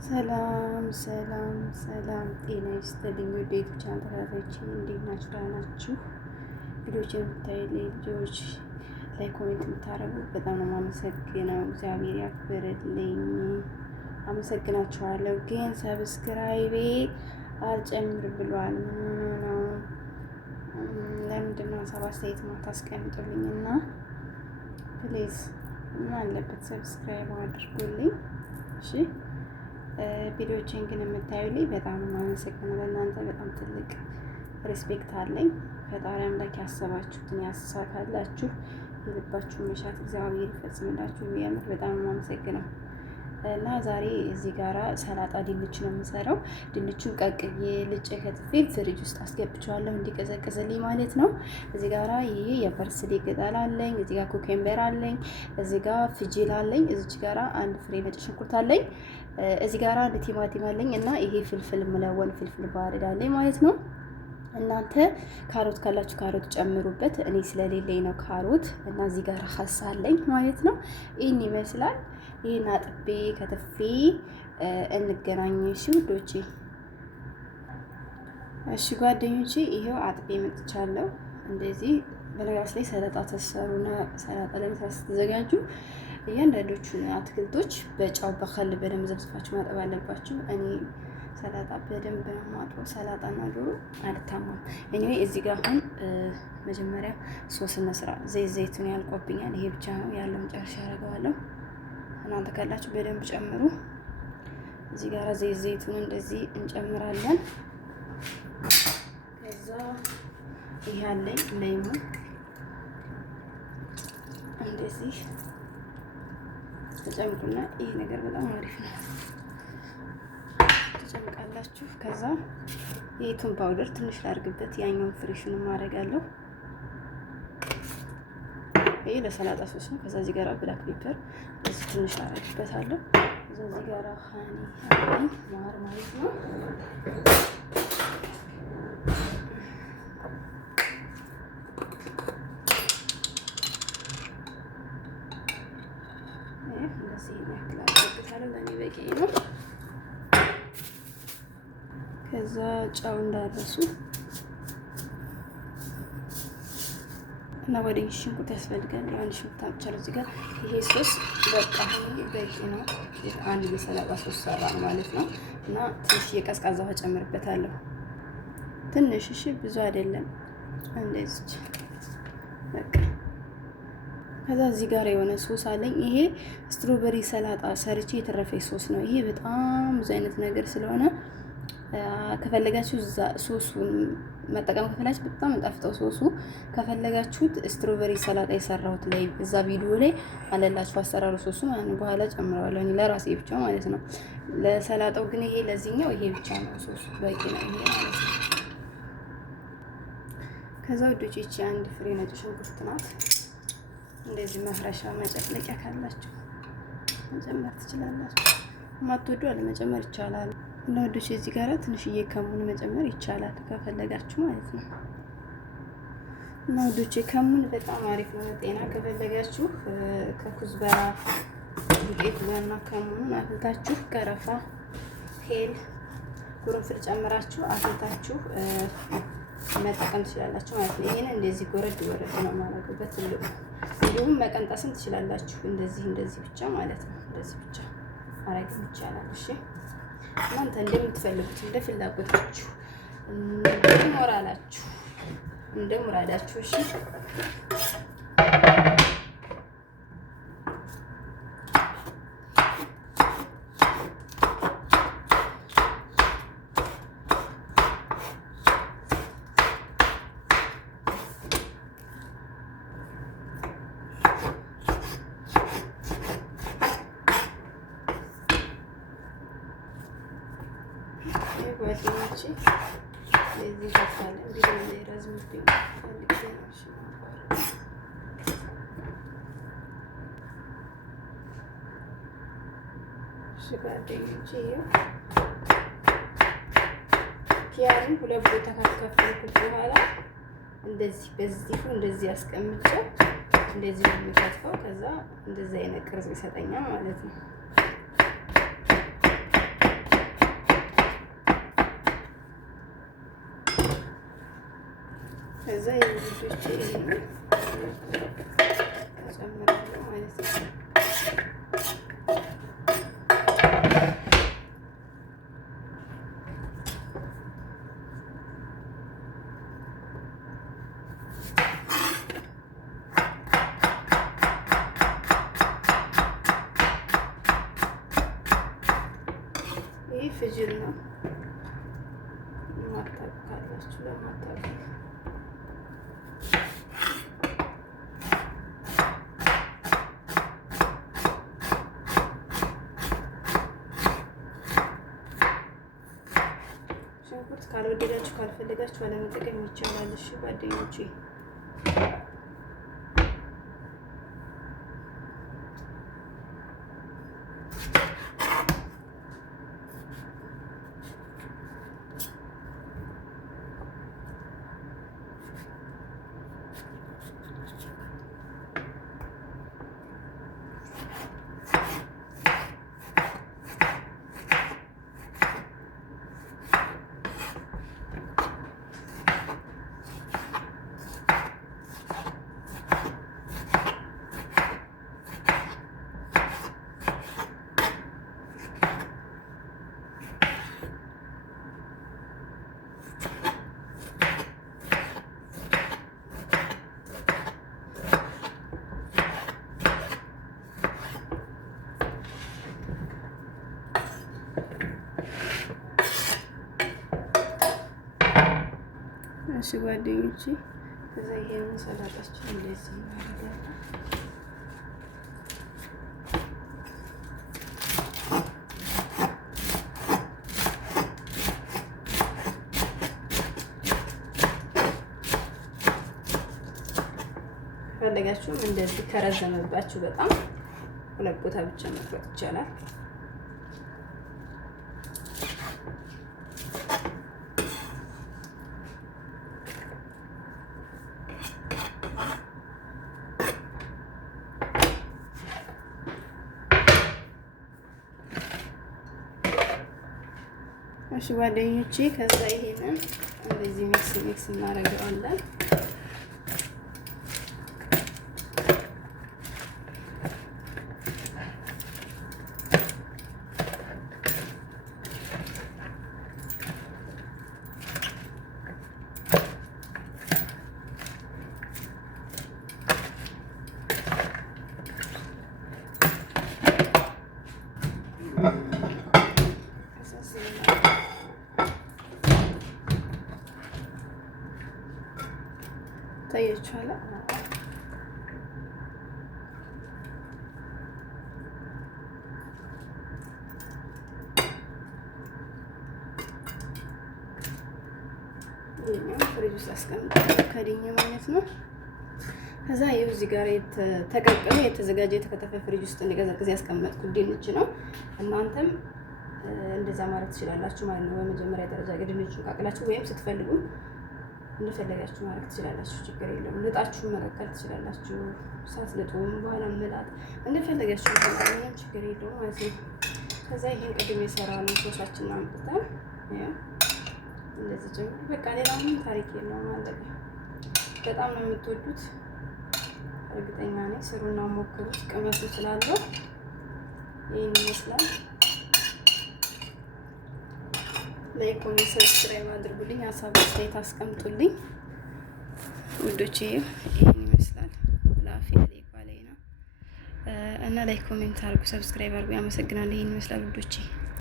ሰላም ሰላም ሰላም፣ ጤና ይስጥልኝ ውድ የዩቲዩብ ቻናል ተከታታዮች እንዴት ናችሁ? ደህና ናችሁ? ቪዲዮዎች የምታዩ ልጆች ላይ ኮሜንት የምታደርጉ በጣም ነው የማመሰግነው። እግዚአብሔር ያክብርልኝ። አመሰግናችኋለሁ። ግን ሰብስክራይቤ አልጨምር ብሏል። ምን ነው? ለምንድን ነው ሀሳብ አስተያየት ማታስቀምጡልኝ? እና ፕሊዝ ምን አለበት ሰብስክራይብ አድርጉልኝ። እሺ ቪዲዮዎችን ግን የምታዩልኝ በጣም አመሰግናለሁ። ለእናንተ በጣም ትልቅ ሪስፔክት አለኝ። ፈጣሪ አምላክ ያሰባችሁትን ያሳካላችሁ፣ የልባችሁን መሻት እግዚአብሔር ይፈጽምላችሁ። የምር በጣም አመሰግናለሁ። እና ዛሬ እዚህ ጋራ ሰላጣ ድንች ነው የምሰራው። ድንቹን ቀቅዬ ልጬ ከትፌ ፍሪጅ ውስጥ አስገብቼዋለሁ እንዲቀዘቅዝልኝ ማለት ነው። እዚህ ጋራ ይሄ የፐርስሊ ቅጠል አለኝ። እዚህ ጋር ኩኬምበር አለኝ። እዚህ ጋር ፍጅል አለኝ። እዚች ጋራ አንድ ፍሬ ነጭ ሽንኩርት አለኝ። እዚህ ጋራ አንድ ቲማቲም አለኝ እና ይሄ ፍልፍል ምለወን ፍልፍል ባርድ አለኝ ማለት ነው። እናንተ ካሮት ካላችሁ ካሮት ጨምሩበት። እኔ ስለሌለኝ ነው ካሮት። እና እዚህ ጋር ሀሳ አለኝ ማለት ነው። ይህን ይመስላል። ይህን አጥቤ ከተፌ እንገናኝ። እሺ ውዶቼ፣ እሺ ጓደኞቼ፣ ይሄው አጥቤ መጥቻለሁ። እንደዚህ በነገራችን ላይ ሰላጣ ተሰሩና ሰላጣ ለመስራት ስትዘጋጁ እያንዳንዶቹን አትክልቶች በጫው በከል በደንብ ዘብዝፋችሁ ማጠብ አለባችሁ። እኔ ሰላጣ በደንብ ነው ማጥበው። ሰላጣና ዶሮ አልታማም። እኔ እዚህ ጋር አሁን መጀመሪያ ሶስ እንስራ። ዘይቱን ያልቆብኛል። ይሄ ብቻ ነው ያለው፣ መጨረሻ አደርገዋለሁ። እናንተ ካላችሁ በደንብ ጨምሩ። እዚህ ጋር ዘይቱን እንደዚህ እንጨምራለን። ከዛ ይሄ አለኝ ሌሞን እንደዚህ ተጨምቁና፣ ይሄ ነገር በጣም አሪፍ ነው። ተጨምቃላችሁ። ከዛ የቱን ፓውደር ትንሽ ላድርግበት፣ ያኛውን ፍሬሽን ማድረጋለሁ። ይሄ ለሰላጣ ሶስ ነው። ከዛ እዚህ ጋር ብላክ ፔፐር እዚህ ትንሽ አደርግበታለሁ። እዚህ ጋር ሃኒ አለኝ ማር ማለት ነው። እንደዚህ ያክል አደርግበታለሁ። ለኔ በቂ ነው። ከዛ ጫው እንዳረሱ እና ወደ ሽንኩርት ያስፈልጋል። አንድ ሽንኩርት አብቻለሁ እዚህ ጋር። ይሄ ሶስ በቃ በቂ ነው። አንድ የሰላጣ ሶስ ሰራን ማለት ነው። እና ትንሽ የቀዝቃዛ ውሃ ጨምርበታለሁ። ትንሽ፣ እሺ፣ ብዙ አይደለም። እንደዚህ በቃ። ከዛ እዚህ ጋር የሆነ ሶስ አለኝ። ይሄ ስትሮበሪ ሰላጣ ሰርቼ የተረፈኝ ሶስ ነው። ይሄ በጣም ብዙ አይነት ነገር ስለሆነ ከፈለጋችሁ ሶሱን መጠቀም ከፈለጋችሁ በጣም እንጣፍጠው ሶሱ። ከፈለጋችሁት ስትሮበሪ ሰላጣ የሰራሁት ላይ እዛ ቪዲዮ ላይ አለላችሁ አሰራሩ ሶሱ ማለት ነው። በኋላ ጨምረዋለሁ እኔ ለራሴ ብቻ ማለት ነው። ለሰላጣው ግን ይሄ ለዚህኛው ይሄ ብቻ ነው ሶሱ በቂ ነው ይሄ ማለት ነው። ከዛ ወዶች እቺ አንድ ፍሬ ነጭ ሽንኩርት ናት። እንደዚህ መፍረሻ መጨፍለቂያ ካላችሁ መጨመር ትችላላችሁ። ማትወዱ አለመጨመር ይቻላል። እና ወዶች እዚህ ጋር ትንሽዬ ከሙን መጨመር ይቻላል ከፈለጋችሁ ማለት ነው። እና ወዶች ከሙን በጣም አሪፍ ነው ለጤና። ከፈለጋችሁ ከኩዝበራ ዱቄት ጋርና ከሙን አፍልታችሁ ቀረፋ፣ ሄል፣ ጉርንፍል ጨምራችሁ አፍልታችሁ መጠቀም ትችላላችሁ ማለት ነው። ይሄን እንደዚህ ጎረድ ጎረድ ነው ማለት ነው በትልቁ። እንዲሁም መቀንጠስም ትችላላችሁ እንደዚህ ብቻ ማለት ነው። እንደዚህ ብቻ ማድረግ ይቻላል። እሺ እናንተ እንደምትፈልጉት እንደ ፍላጎታችሁ እንደሞራላችሁ እንደሙራዳችሁ። እሺ ጓደኞቼ ለዚህ ተካለ ቪዲዮ ላይ ረዝምብኝ ፈልጌ ነው። እሺ ጓደኞቼ ኪያሩን ሁለት ቦታ ካከፈልኩት በኋላ እንደዚህ በዚሁ እንደዚህ አስቀምጬው እንደዚህ ነው የሚከትፈው። ከዛ እንደዚህ አይነት ቅርጽ ይሰጠኛል ማለት ነው። ከዛ የልጆቼ ይሄንን እጨምራለሁ ማለት ነው። ይህ ፍጅል ነው። ማታውቁ ካላችሁ ለማታውቁ ሽንኩርት ካልወደዳችሁ ካልፈለጋችሁ አለመጠቀም ይቻላል። እሺ ጓደኞቼ እሺ ጓደኞቼ ከዛ ይሄንን ሰላጣችን እንደዚህ እናደርጋለን። ፈለጋችሁም እንደዚህ ከረዘመባችሁ በጣም ሁለት ቦታ ብቻ መቁረጥ ይቻላል። እሺ ጓደኞቼ ከዛ ይሄንን እንደዚህ ሚክስ እናደርገዋለን። ታያችኋል። ፍሪጅ ውስጥ አስቀምጣለሁ ከድኜ ማለት ነው። ከዛ ይኸው እዚህ ጋር ተቀቅሎ የተዘጋጀ የተከተፈ ፍሪጅ ውስጥ እንዲቀዘቅዝ ያስቀመጥኩት ድንች ነው። እናንተም እንደዛ ማለት ትችላላችሁ ማለት ነው። በመጀመሪያ ደረጃ ድንቹን ቀቅላችሁ ወይም ስትፈልጉ እንደፈለጋችሁ ማድረግ ትችላላችሁ። ችግር የለውም። ልጣችሁን መቀቀል ትችላላችሁ። ሳትልጡም በኋላ መላጥ እንደፈለጋችሁ ምንም ችግር የለውም ማለት ነው። ከዛ ይሄን ቅድም የሰራነው ሶሳችንን አምጥተን እንደዚህ ጀምሮ በቃ ሌላ ምንም ታሪክ የለውም ማለት ነው። በጣም ነው የምትወዱት እርግጠኛ ነኝ። ስሩና ሞክሩት፣ ቅመሱ ስላለው ይሄን ይመስላል። ላይክ፣ ኮሜንት፣ ሰብስክራይብ አድርጉልኝ። ሀሳብ አስተያየት አስቀምጡልኝ ውዶቼ። ይሄን ይመስላል ላፊ አለይኩም እና ላይክ ኮሜንት አድርጉ፣ ሰብስክራይብ አድርጉ። ያመሰግናለሁ። ይሄን ይመስላል ውዶቼ።